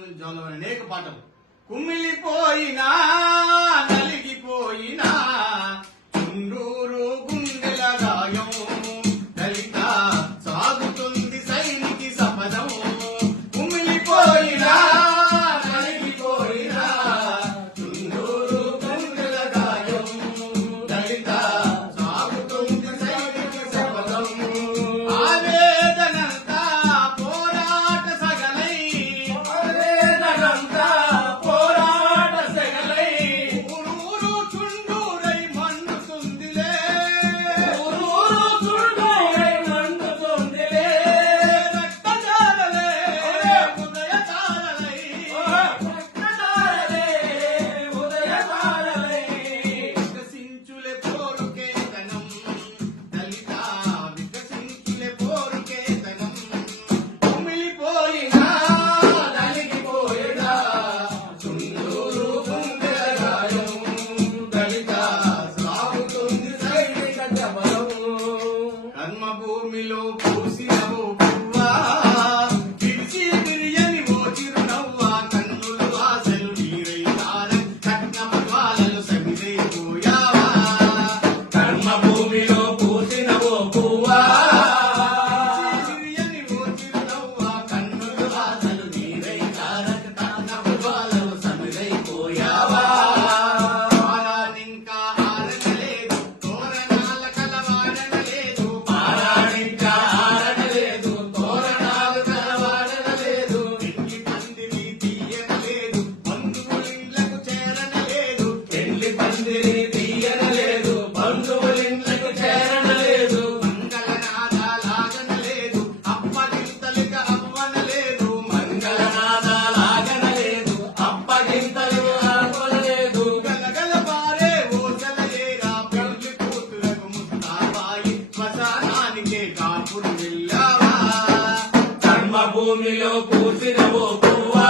నుంచి జాలవని అనేక పాటలు. కుమ్మిలిపోయినా నలిగిపోయినా భూమిలో పూసినవు పువ్వా పుల్లిల్లావా కర్మభూమిలో పూసినవో పువ్వా?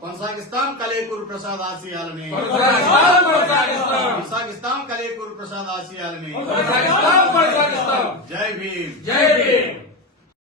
కొనసాగిస్తాం కలేకూరు ప్రసాద్ ఆశయాలని. కొనసాగిస్తాం కలేకూరు ప్రసాద్ ఆశయాలని. జై భీమ్. జై భీమ్.